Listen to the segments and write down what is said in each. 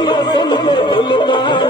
भुलना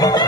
Oh,